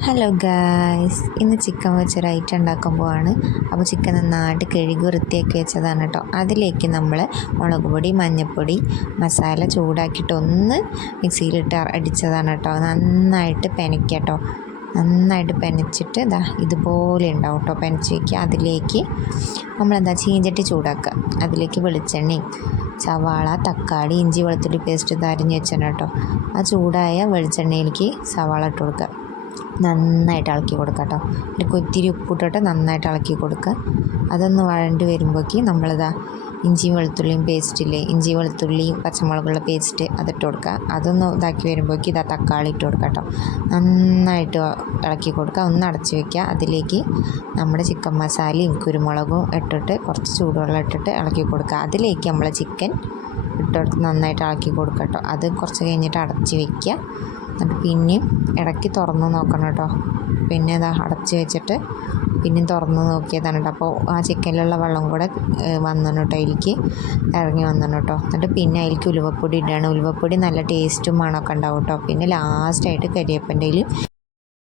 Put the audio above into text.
Hello guys ഇന്ന് chicken വെച്ചൊരു റൈറ്റ് ഉണ്ടാക്കാൻ പോവാണ്. അപ്പോൾ ചിക്കൻ നന്നായിട്ട് കഴുകി വൃത്തിയാക്കി വെച്ചതാണ് കേട്ടോ. അതിലേക്ക് നമ്മൾ മുളക് പൊടി മഞ്ഞൾപ്പൊടി മസാല ചൂടാക്കിയിട്ട് ഒന്ന് മിക്സിയിലിട്ട് അടിച്ചതാണ് കേട്ടോ. നന്നായിട്ട് പെനയ്ക്കുക കേട്ടോ. നന്നായിട്ട് പെനച്ചിട്ട് ഇതാ ഇതുപോലെ ഉണ്ടാവും കേട്ടോ. പെനച്ച് വയ്ക്കുക. അതിലേക്ക് നമ്മളെന്താ ചീഞ്ചട്ടി ചൂടാക്കുക. അതിലേക്ക് വെളിച്ചെണ്ണയും സവാള തക്കാളി ഇഞ്ചി വെളുത്തുള്ളി പേസ്റ്റ് ഇത് അരിഞ്ഞ് വെച്ചാണ് കേട്ടോ. ആ ചൂടായ വെളിച്ചെണ്ണയിലേക്ക് സവാള ഇട്ട് കൊടുക്കുക. നന്നായിട്ട് ഇളക്കി കൊടുക്കുക കേട്ടോ. അതിലേക്ക് ഒത്തിരി ഉപ്പിട്ടിട്ട് നന്നായിട്ട് ഇളക്കി കൊടുക്കുക. അതൊന്ന് വഴണ്ട് വരുമ്പോഴേക്ക് നമ്മളിതാ ഇഞ്ചി വെളുത്തുള്ളിയും പേസ്റ്റില്ലേ ഇഞ്ചി വെളുത്തുള്ളിയും പച്ചമുളകുള്ള പേസ്റ്റ് അതിട്ട് കൊടുക്കുക. അതൊന്ന് ഇതാക്കി വരുമ്പോഴേക്ക് ഇതാ തക്കാളി ഇട്ട് കൊടുക്കുക കേട്ടോ. നന്നായിട്ട് ഇളക്കി കൊടുക്കുക. ഒന്ന് അടച്ച് വെക്കുക. അതിലേക്ക് നമ്മുടെ ചിക്കൻ മസാലയും കുരുമുളകും ഇട്ടിട്ട് കുറച്ച് ചൂടുവെള്ളം ഇട്ടിട്ട് ഇളക്കി കൊടുക്കുക. അതിലേക്ക് നമ്മൾ ചിക്കൻ ഇട്ടെടുത്ത് നന്നായിട്ട് ഇളക്കി കൊടുക്കുക കേട്ടോ. അത് കുറച്ച് കഴിഞ്ഞിട്ട് അടച്ച് വയ്ക്കുക എന്നിട്ട് പിന്നെയും ഇടയ്ക്ക് തുറന്ന് നോക്കണം കേട്ടോ. പിന്നെ ഇതാ അടച്ച് വെച്ചിട്ട് പിന്നെയും തുറന്ന് നോക്കിയതാണ് കേട്ടോ. അപ്പോൾ ആ ചിക്കനിലുള്ള വെള്ളം കൂടെ വന്നു കേട്ടോ അതിലേക്ക്. ഇറങ്ങി വന്നു കേട്ടോ. എന്നിട്ട് പിന്നെ അതിലേക്ക് ഉലുവപ്പൊടി ഇടുകയാണ്. ഉലുവപ്പൊടി നല്ല ടേസ്റ്റും മണമൊക്കെ ഉണ്ടാവും കേട്ടോ. പിന്നെ ലാസ്റ്റായിട്ട് കരിയേപ്പന്റെ